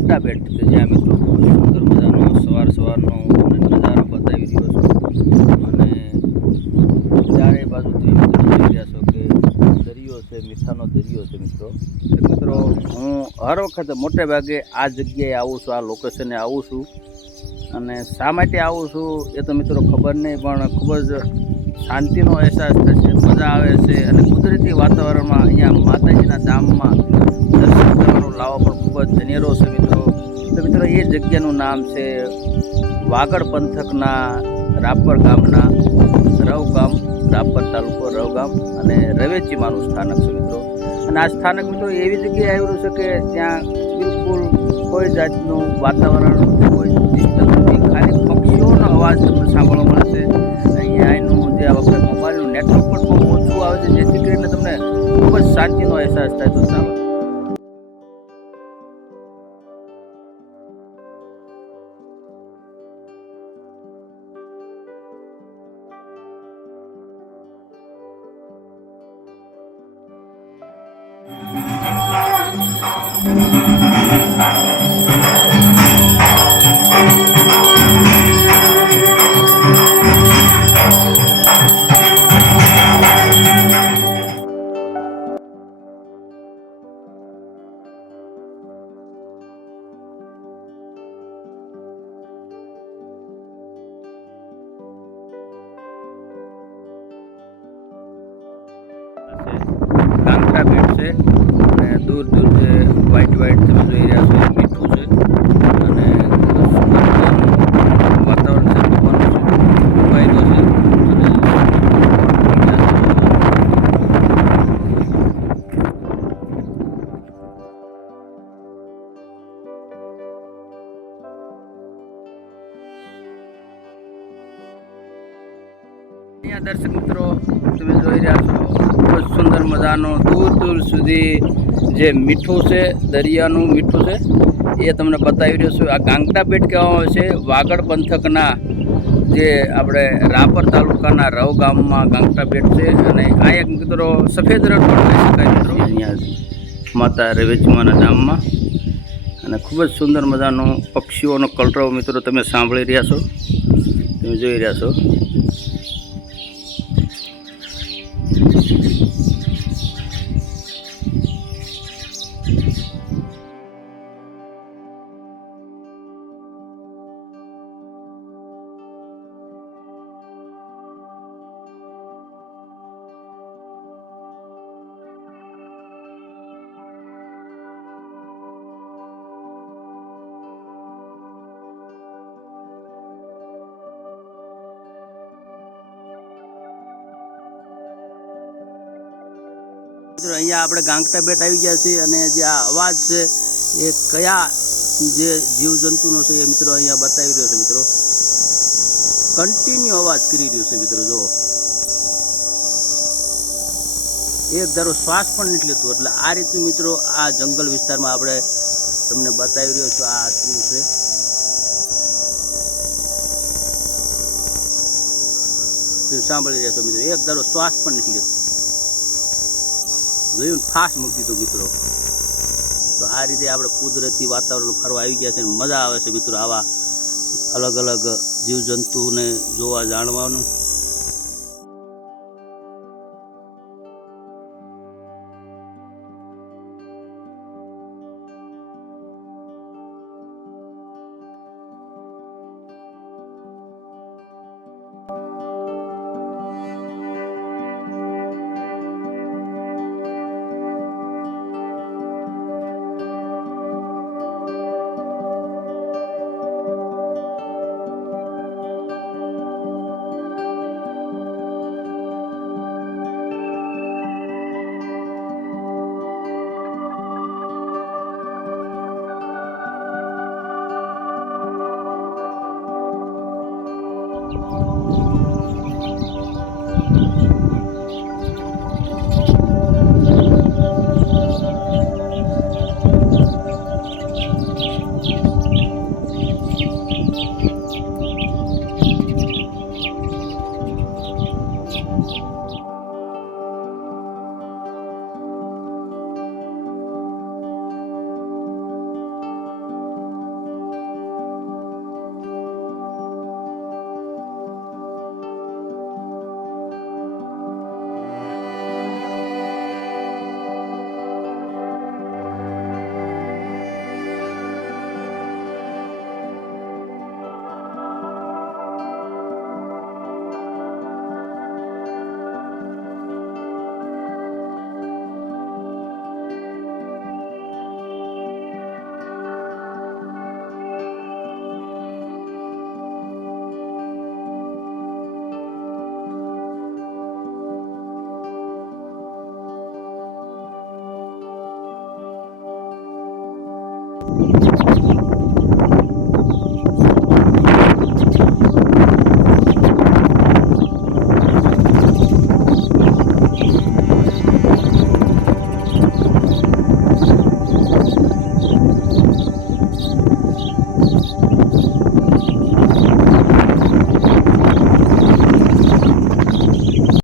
ગાંગટા બેટ કે જ્યાં મિત્રો ખૂબ સુંદર મજાનો સવારનો નજારો બતાવી રહ્યો છું અને ચારે બાજુ તમે મિત્રો જોઈ રહ્યા છો કે દરિયો છે, મીઠાનો દરિયો છે મિત્રો. મિત્રો હું હર વખતે મોટે ભાગે આ જગ્યાએ આવું છું, આ લોકેશને આવું છું અને શા માટે આવું છું એ તો મિત્રો ખબર નહીં, પણ ખૂબ જ શાંતિનો અહેસાસ થશે, મજા આવે છે અને કુદરતી વાતાવરણમાં અહીંયા માતાજીના ધામમાં દર્શન કરવાનો લાવો પણ ખૂબ જ અનેરો છે મિત્રો. તો મિત્રો એ જગ્યાનું નામ છે વાગડ પંથકના રાપર ગામના રવ ગામ, રાપર તાલુકો રવ ગામ અને રવેચીમાનું સ્થાનક છે મિત્રો. અને આ સ્થાનક મિત્રો એવી જગ્યાએ આવેલું છે કે ત્યાં બિલકુલ કોઈ જાતનું વાતાવરણ, કોઈ ડિસ્ટર્બ નથી, ખાલી પક્ષીઓનો અવાજ તમને સાંભળવા મળે છે. અહીંયા એનું જે આ વખતે મોબાઈલનું નેટવર્ક પણ બહુ ઓછું આવે છે, જેથી કરીને તમને ખૂબ જ શાંતિનો અહેસાસ થાય. તો ચાલો ગાંગટા બેટ છે અને દૂર દૂર જે વ્હાઈટ તમે જોઈ રહ્યા છો એ મીઠું છે અને વાતાવરણ છે, પવન છે, ફાયદો છે અને અહીંયા દર્શક મિત્રો તમે જોઈ રહ્યા છો ખૂબ જ સુંદર મજાનો દૂર દૂર સુધી જે મીઠું છે, દરિયાનું મીઠું છે એ તમને બતાવી રહ્યો છું. આ ગાંગટા બેટ કહેવામાં આવે છે વાગડ પંથકના જે આપણે રાપર તાલુકાના રવ ગામમાં ગાંગટા બેટ છે. અને આ એક મિત્રો સફેદ રણ પણ કહી શકાય મિત્રો, અહીંયા માતા રવેચીમાના ધામમાં. અને ખૂબ જ સુંદર મજાનો પક્ષીઓનો કલરવ મિત્રો તમે સાંભળી રહ્યા છો, તમે જોઈ રહ્યા છો. અહીંયા આપણે ગાંગટા બેટ આવી ગયા છીએ અને જે આ અવાજ છે એ કયા જે જીવજંતુનો છે એ મિત્રો અહીંયા બતાવી રહ્યો છે મિત્રો. કન્ટિન્યુ અવાજ કરી રહ્યો છે મિત્રો. જો એક ધારો શ્વાસ પણ નથી લેતું. એટલે આ રીતનું મિત્રો આ જંગલ વિસ્તારમાં આપણે તમને બતાવી રહ્યો છું. આ શું છે તમે સાંભળી રહ્યા છો મિત્રો. એક ધારો શ્વાસ પણ નથી લેતું. જોયું ફાસ્ટ મૂકી દીધું મિત્રો. તો આ રીતે આપણે કુદરતી વાતાવરણ ફરવા આવી ગયા છે, મજા આવે છે મિત્રો આવા અલગ અલગ જીવજંતુને જોવા જાણવાનું.